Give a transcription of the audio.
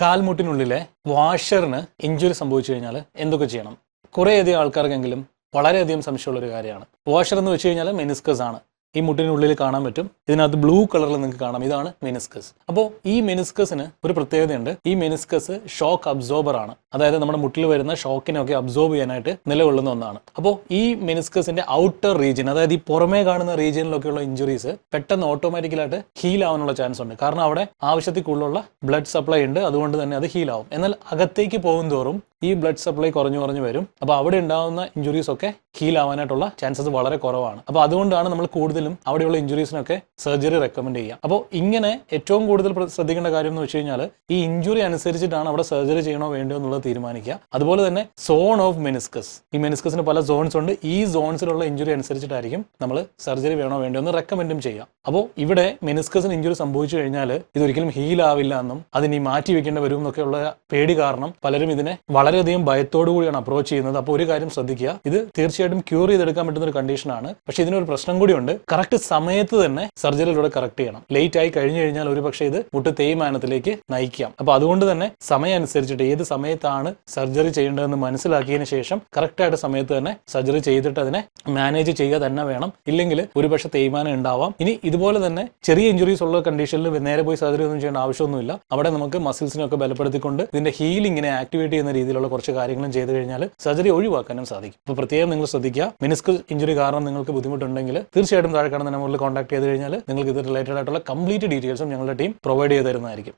കാൽമുട്ടിനുള്ളിലെ വാഷറിന് injury സംഭവിച്ചു കഴിഞ്ഞാൽ എന്തൊക്കെ ചെയ്യണം? കുറേയധികം ആൾക്കാർക്കെങ്കിലും വളരെയധികം സംശയമുള്ള ഒരു കാര്യമാണ്. വാഷർ എന്ന് വെച്ച് കഴിഞ്ഞാൽ മെനിസ്കസ് ആണ്. ഈ മുട്ടിനുള്ളിൽ കാണാൻ പറ്റും. ഇതിനകത്ത് ബ്ലൂ കളറിൽ നിങ്ങൾക്ക് കാണാം. ഇതാണ് മെനിസ്കസ് അപ്പോൾ ഈ മെനിസ്കസിന് ഒരു പ്രത്യേകതയുണ്ട്. ഈ മെനിസ്കസ് ഷോക്ക് അബ്സോർബർ ആണ്. അതായത് നമ്മുടെ മുട്ടിൽ വരുന്ന ഷോക്കിനൊക്കെ അബ്സോർബ് ചെയ്യാനായിട്ട് നിലകൊള്ളുന്ന ഒന്നാണ്. അപ്പോൾ ഈ മെനിസ്കസിന്റെ ഔട്ടർ റീജിയൻ അതായത് ഈ പുറമേ കാണുന്ന റീജിയനിലൊക്കെയുള്ള ഇഞ്ചുറീസ് പെട്ടെന്ന് ഓട്ടോമാറ്റിക്കലായിട്ട് ഹീൽ ആവാനുള്ള ചാൻസ് ഉണ്ട്. കാരണം അവിടെ ആവശ്യത്തിൽ കൂടുതലുള്ള ബ്ലഡ് സപ്ലൈ ഉണ്ട് അതുകൊണ്ട് തന്നെ അത് ഹീൽ ആവും. എന്നാൽ അകത്തേക്ക് പോകും തോറും ഈ ബ്ലഡ് സപ്ലൈ കുറഞ്ഞു കുറഞ്ഞു വരും. അപ്പോൾ അവിടെ ഉണ്ടാകുന്ന ഇഞ്ചുറീസ് ഒക്കെ ഹീൽ ആവാനായിട്ടുള്ള ചാൻസസ് വളരെ കുറവാണ്. അപ്പോൾ അതുകൊണ്ടാണ് നമ്മൾ കൂടുതലും അവിടെയുള്ള ഇഞ്ചുറീസിനൊക്കെ സർജറി റെക്കമെൻഡ് ചെയ്യുക. അപ്പോൾ ഇങ്ങനെ ഏറ്റവും കൂടുതൽ ശ്രദ്ധിക്കേണ്ട കാര്യം എന്ന് വെച്ച് കഴിഞ്ഞാൽ ഈ ഇഞ്ചുറി അനുസരിച്ചിട്ടാണ് അവിടെ സർജറി ചെയ്യണോ വേണ്ടോ എന്നുള്ളത് തീരുമാനിക്കുക. അതുപോലെ തന്നെ സോൺ ഓഫ് മെനിസ്കസ് ഈ മെനിസ്കസിന് പല സോൺസ് ഉണ്ട്. ഈ സോൺസിലുള്ള ഇഞ്ചുറി അനുസരിച്ചിട്ടായിരിക്കും നമ്മൾ സർജറി വേണോ വേണ്ടോ എന്ന് റെക്കമെൻഡും ചെയ്യാം അപ്പോൾ ഇവിടെ മെനിസ്കസിന് ഇഞ്ചുറി സംഭവിച്ചു കഴിഞ്ഞാൽ ഇതൊരിക്കലും ഹീൽ ആവില്ല എന്നും അതിനി മാറ്റി വെക്കേണ്ടി വരും എന്നൊക്കെയുള്ള പേടി കാരണം പലരും ഇതിനെ വളരെയധികം ഭയത്തോടു കൂടിയാണ് അപ്രോച്ച് ചെയ്യുന്നത്. അപ്പോൾ ഒരു കാര്യം ശ്രദ്ധിക്കുക. ഇത് തീർച്ചയായിട്ടും ക്യൂർ ചെയ്തെടുക്കാൻ പറ്റുന്ന ഒരു കണ്ടീഷനാണ് പക്ഷെ ഇതിനൊരു പ്രശ്നം കൂടിയുണ്ട് കറക്റ്റ് സമയത്ത് തന്നെ സർജറിയിലൂടെ കറക്റ്റ് ചെയ്യണം. ലേറ്റ് ആയി കഴിഞ്ഞു കഴിഞ്ഞാൽ ഒരു പക്ഷേ ഇത് മുട്ട് തേയ്മാനത്തിലേക്ക് നയിക്കാം. അപ്പോൾ അതുകൊണ്ട് തന്നെ സമയം അനുസരിച്ചിട്ട് ഏത് സമയത്താണ് സർജറി ചെയ്യേണ്ടതെന്ന് മനസ്സിലാക്കിയതിന് ശേഷം കറക്റ്റായിട്ട് സമയത്ത് തന്നെ സർജറി ചെയ്തിട്ട് അതിനെ മാനേജ് ചെയ്യുക തന്നെ വേണം. ഇല്ലെങ്കിൽ ഒരുപക്ഷെ തേയ്മാനം ഉണ്ടാവാം. ഇനി ഇതുപോലെ തന്നെ ചെറിയ ഇഞ്ചുറീസ് ഉള്ള കണ്ടീഷനിൽ നേരെ പോയി സർജറി ഒന്നും ചെയ്യേണ്ട ആവശ്യമൊന്നുമില്ല. അവിടെ നമുക്ക് മസിൽസിനൊക്കെ ബലപ്പെടുത്തിക്കൊണ്ട് ഇതിന്റെ ഹീലിങ്ങിനെ ആക്ടിവേറ്റ് ചെയ്യുന്ന രീതിയിലുള്ള കുറച്ച് കാര്യങ്ങളും ചെയ്തു കഴിഞ്ഞാൽ സർജറി ഒഴിവാക്കാനും സാധിക്കും. അപ്പോൾ പ്രത്യേകം നിങ്ങൾ ശ്രദ്ധിക്കുക. മിനിസ്ക് ഇഞ്ചുറി കാരണം നിങ്ങൾക്ക് ബുദ്ധിമുട്ടുണ്ടെങ്കിൽ തീർച്ചയായിട്ടും താഴെ കാണുന്ന നമ്പറിൽ കോൺടാക്ട് ചെയ്ത് കഴിഞ്ഞാൽ നിങ്ങൾക്ക് ഇത് റിലേറ്റഡ് ആയിട്ടുള്ള കംപ്ലീറ്റ് ഡീറ്റെയിൽസും ഞങ്ങളുടെ ടീം പ്രൊവൈഡ് ചെയ്ത് തരുന്നതായിരിക്കും.